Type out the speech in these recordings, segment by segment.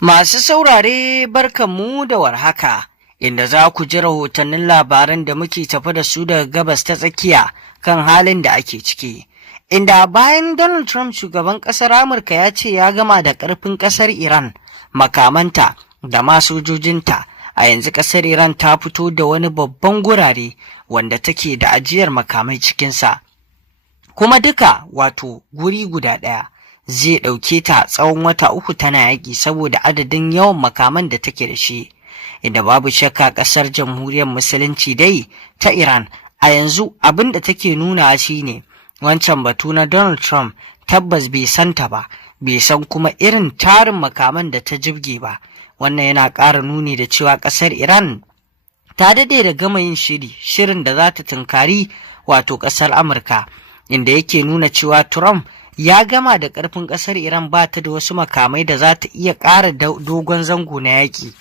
Masu saurare barkanmu da warhaka, inda za ku ji rahotannin labaran da muke tafi da su daga gabas ta tsakiya kan halin da ake ciki. Inda bayan Donald Trump shugaban ƙasar Amurka ya ce ya gama da ƙarfin ƙasar Iran, makamanta da ma sojojinta, a yanzu ƙasar Iran ta fito da wani babban gurare wanda take da ajiyar makamai cikinsa. Kuma duka wato guri guda ɗaya. Zai ɗauke ta tsawon wata 3 tana yaƙi saboda adadin yawan makaman da take da shi, inda babu shakka ƙasar jamhuriyar musulunci dai ta Iran a yanzu abin da take nuna shi ne wancan batu na Donald Trump tabbas bai santa ba, bai san kuma irin tarin makaman da ta jibge ba. Wannan yana ƙara nuni da cewa ƙasar Iran ta dade da gama yin shirin da za ta tunkari wato ƙasar Amurka, inda yake nuna cewa Trump ya gama da ƙarfin ƙasar Iran ba ta da wasu makamai da za ta iya ƙara dogon zango na yaƙi.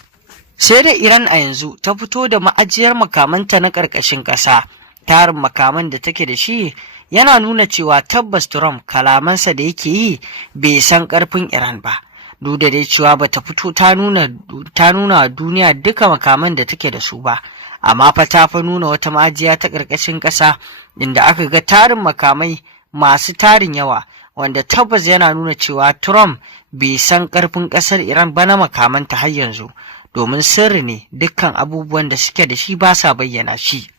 Sai da Iran a yanzu ta fito da ma'ajiyar makamanta na ƙarƙashin ƙasa. Tarin makaman da take da shi yana nuna cewa tabbas Trump kalamansa da yake yi bai san ƙarfin Iran ba. Duk da dai cewa ba ta fito ta nuna duniya duka makaman da take da su ba, amma fa ta fa nuna wata ma'ajiya ta ƙarƙashin ƙasa inda aka ga tarin makamai masu tarin yawa, wanda tabbas yana nuna cewa Trump bai san ƙarfin ƙasar Iran ba na makamanta har yanzu, domin sirri ne dukkan abubuwan da suke da shi ba sa bayyana shi.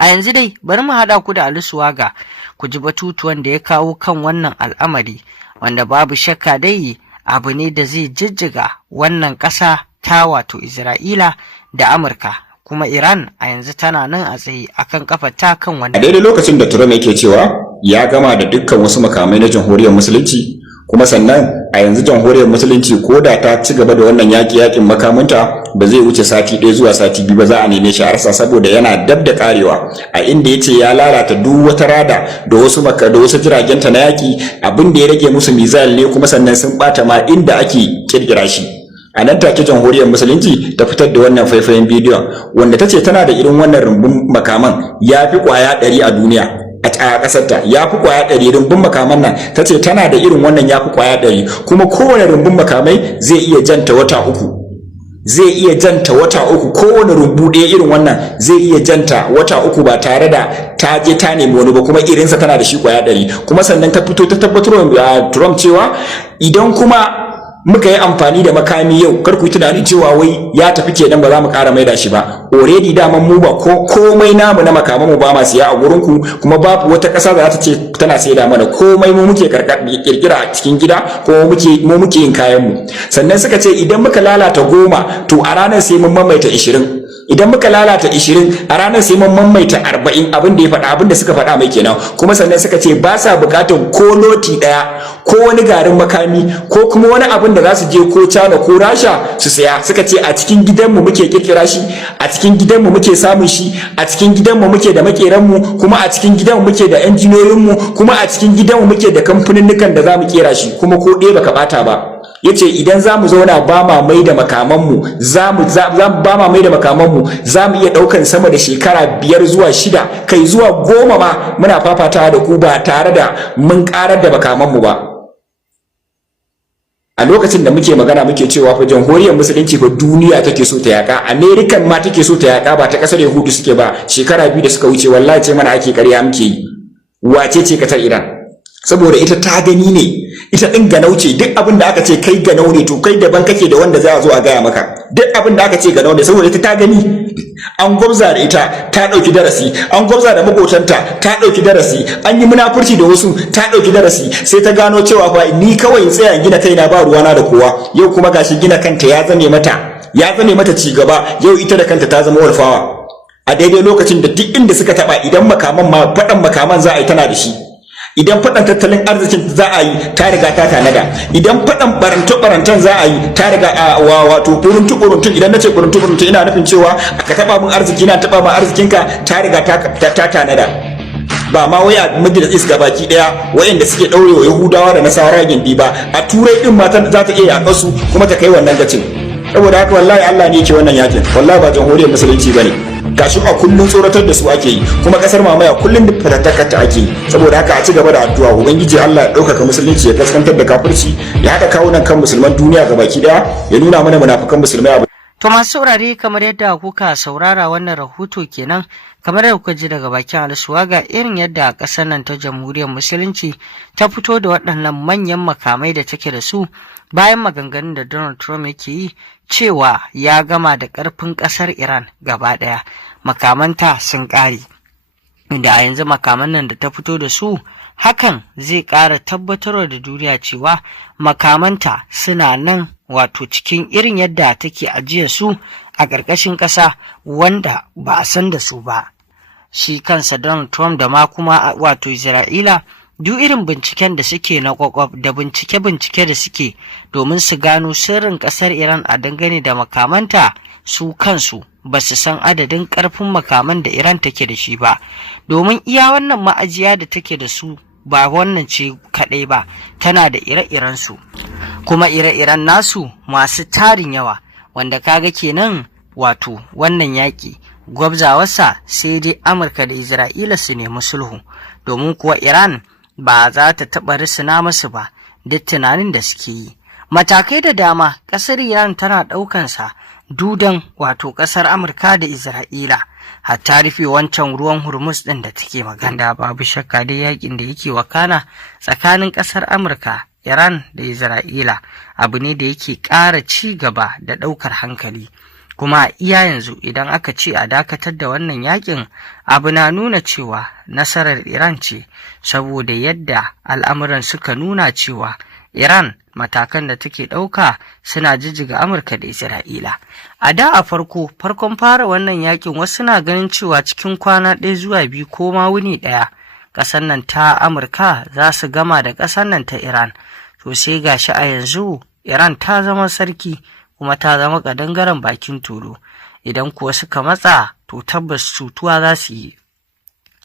A yanzu dai bari mu haɗa ku da Ali Suwaga ku ji batutuwan da ya kawo kan wannan al'amari, wanda babu shakka dai abu ne da zai jijjiga wannan ƙasa ta wato Isra'ila da Amurka. Kuma Iran a yanzu tana nan a tsaye akan kafarta kan wannan. A daidai lokacin da Trump yake cewa ya gama da dukkan wasu makamai na jamhuriyar musulunci, kuma sannan a yanzu jamhuriyar musulunci ko da ta ci gaba da wannan yakin makamanta ba zai wuce sati 1 zuwa sati 2 ba za a neme shi a rasa, saboda yana dab da karewa. A inda yace ya lalata duk wata rada da wasu jiragenta na yaki, abin da ya rage musu mizal ne, kuma sannan sun bata ma inda ake kirkira shi. A nan take jamhuriyar musulunci ta fitar da wannan faifayen bidiyon wanda ta ce tana da irin wannan rumbun makaman ya fi kwaya 100 a duniya a ƙasarta, ya fi kwaya 100 rumbun makaman nan. Ta ce tana da irin wannan ya fi kwaya 100, kuma kowane rumbun makamai zai iya janta wata 3. Zai iya janta wata 3, kowane rumbu ɗaya irin wannan zai iya janta wata 3 ba tare da ta je ta nemi wani ba, kuma irinsa tana da shi kwaya 100. Kuma sannan ta fito ta tabbatar da Trump cewa idan kuma muka yi amfani da makami yau, kar ku yi tunanin cewa wai ya tafi kenan ba za mu ƙara maida shi ba. Already daman mu ba komai namu na makaman mu ba ma siya a gurin ku, kuma babu wata ƙasa da za ta ce tana saida mana komai. Mu muke kirkira a cikin gida, ko mu muke yin kayan mu. Sannan suka ce idan muka lalata 10 to a ranar sai mun mamaita 20. Idan muka lalata 20 a ranar sai mun mamaita 40. abin da ya faɗa, abin da suka faɗa mai kenan. Kuma sannan suka ce ba sa buƙatar ko loti ɗaya ko wani garin makami ko kuma wani abin da za su je ko China ko Rasha su saya. Suka ce a cikin gidanmu muke kirkira shi, a cikin gidanmu muke samun shi, a cikin gidanmu muke da makeranmu, kuma a cikin gidanmu muke da injiniyoyinmu, kuma a cikin gidanmu muke da kamfaninnukan da za mu kera shi, kuma ko ɗaya baka bata ba. Yace idan zamu zauna ba ma mai da makamanmu za mu iya daukan sama da shekara 5 zuwa 6 kai zuwa 10 ma muna fafatawa da ku ba tare da mun karar da makamanmu ba. A lokacin da muke magana muke cewa fa jamhuriyar musulunci fa duniya take so ta yaka, American ma take so ta yaka, ba ta kasar Yahudu suke ba. Shekara 2 da suka wuce wallahi ce mana ake ƙarya muke yi. Wace ce kasar Iran? Saboda ita ta gani ne, ita din ganau ce. Duk abin da aka ce kai ganau ne to kai daban kake da wanda za a zo a gaya maka. Duk abin da aka ce ganau ne saboda ita ta gani, an gwabza da ita ta dauki darasi, an gwabza da makotanta ta dauki darasi, an yi munafurci da wasu ta dauki darasi, sai ta gano cewa fa ni kawai tsaya gina kaina ba ruwana da kowa. Yau kuma gashi gina kanta ya zame mata ci gaba. Yau ita da kanta ta zama warfawa a daidai lokacin da duk inda suka taba, idan makaman ma faɗan makaman za a yi tana da shi, idan faɗan tattalin arzikin za a yi ta riga ta tanada, idan faɗan barantan za a yi ta riga wato buruntu idan nace buruntu ina nufin cewa aka taba mun arziki na taba ma arzikinka ta riga ta tanada. Ba ma wai a Middle East gabaki daya wayanda suke daure wa Yahudawa da Nasara gindi ba, a Turai din ma za ta iya yaƙa su kuma ta kai wannan gacin. Saboda haka wallahi Allah ne yake wannan yakin, wallahi ba jamhuriyar musulunci bane. gashi a kullum tsoratar da su ake yi, kuma kasar mamaya kullum da fatattakar ta ake yi. Saboda haka a ci gaba da addu'a, ubangiji Allah ya ɗaukaka musulunci, ya kaskantar da kafirci, ya haɗa kawunan kan musulman duniya gabaki daya, ya nuna mana munafukan musulmai. To masu saurare, kamar yadda kuka saurara wannan rahoto kenan, kamar yadda kuka ji daga bakin Alisuwa ga irin yadda ƙasar nan ta jamhuriyar musulunci ta fito da waɗannan manyan makamai da take da su bayan maganganun da Donald Trump yake yi cewa ya gama da ƙarfin ƙasar Iran gaba ɗaya, makamanta sun ƙare. Inda a yanzu makaman nan da ta fito da su, hakan zai ƙara tabbatarwa da duniya cewa makamanta suna nan, wato cikin irin yadda take ajiye su a ƙarƙashin ƙasa wanda ba a san da su ba. Shi kansa Donald Trump da ma kuma wato Isra'ila, duk irin binciken da suke na kwakwaf da bincike-bincike da suke domin su gano sirrin ƙasar Iran a dangane da makamanta, su kansu ba su san adadin ƙarfin makaman da Iran take da shi ba, domin iya wannan ma'ajiya da take da su ba wannan ce kaɗai ba, tana da ire-irensu, kuma ire-iren nasu masu tarin yawa, wanda kaga kenan wato wannan yaƙi gwabzawarsa sai dai Amurka da Isra'ila su nemi sulhu, domin kuwa Iran ba za ta taɓa risina masu ba duk tunanin da suke yi. Matakai da dama ƙasar Iran tana ɗaukansa dudan wato ƙasar Amurka da Isra'ila, hatta rufe wancan ruwan Hormuz ɗin da take magana. Babu shakka dai yakin da yake wakana tsakanin ƙasar Amurka, Iran da Isra'ila abu ne da yake ƙara ci gaba da ɗaukar hankali. Kuma iya yanzu idan aka ce a dakatar da wannan yakin, abu na nuna cewa nasarar Iran ce, saboda yadda al'amuran suka nuna cewa Iran matakan da take ɗauka suna jijjiga Amurka da Isra'ila. A da a farkon fara wannan yakin, wasu na ganin cewa cikin kwana ɗaya zuwa biyu ko ma wuni ɗaya ƙasar nan ta Amurka za su gama da ƙasar nan ta Iran. To sai gashi a yanzu Iran ta zama sarki, kuma ta zama ƙadangaren bakin tulu. Idan kuwa suka matsa, to tabbas cutuwa za su yi.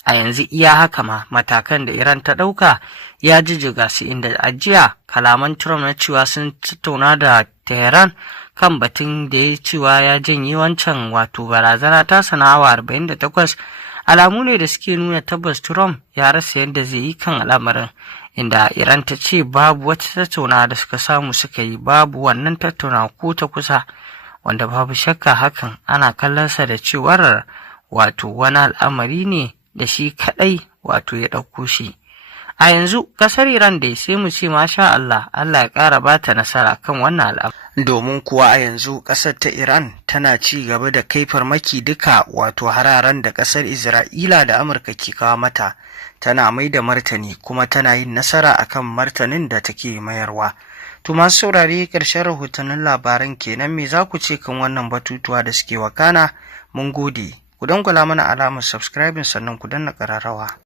A yanzu iya haka ma matakan da Iran ta ɗauka ya jijjiga su, inda ajiya kalaman Trump na cewa sun tattauna da Tehran kan batun da ya cewa ya janye wancan wato barazana ta sanawa 48, alamu ne da suke nuna tabbas Trump ya rasa yadda zai yi kan al'amarin, inda Iran ta ce babu wata tattaunawa da suka samu suka yi, babu wannan tattaunawa ko ta kusa, wanda babu shakka hakan ana kallonsa da cewar wato wani al'amari ne da shi kaɗai wato ya ɗauko shi. A yanzu ƙasar Iran dai sai mu ce masha Allah, Allah ya ƙara ba ta nasara kan wannan al'amari. Domin kuwa a yanzu ƙasar ta Iran tana ci gaba da kai farmaki duka wato hararen da ƙasar Isra'ila da Amurka ke kawo mata, tana mai da martani kuma tana yin nasara akan martanin da take mayarwa. To masu saurare, ƙarshen rahotannin labaran kenan. Me za ku ce kan wannan batutuwa da suke wakana? Mun gode. Ku dangwala mana alamar subscribing sannan ku danna ƙararrawa.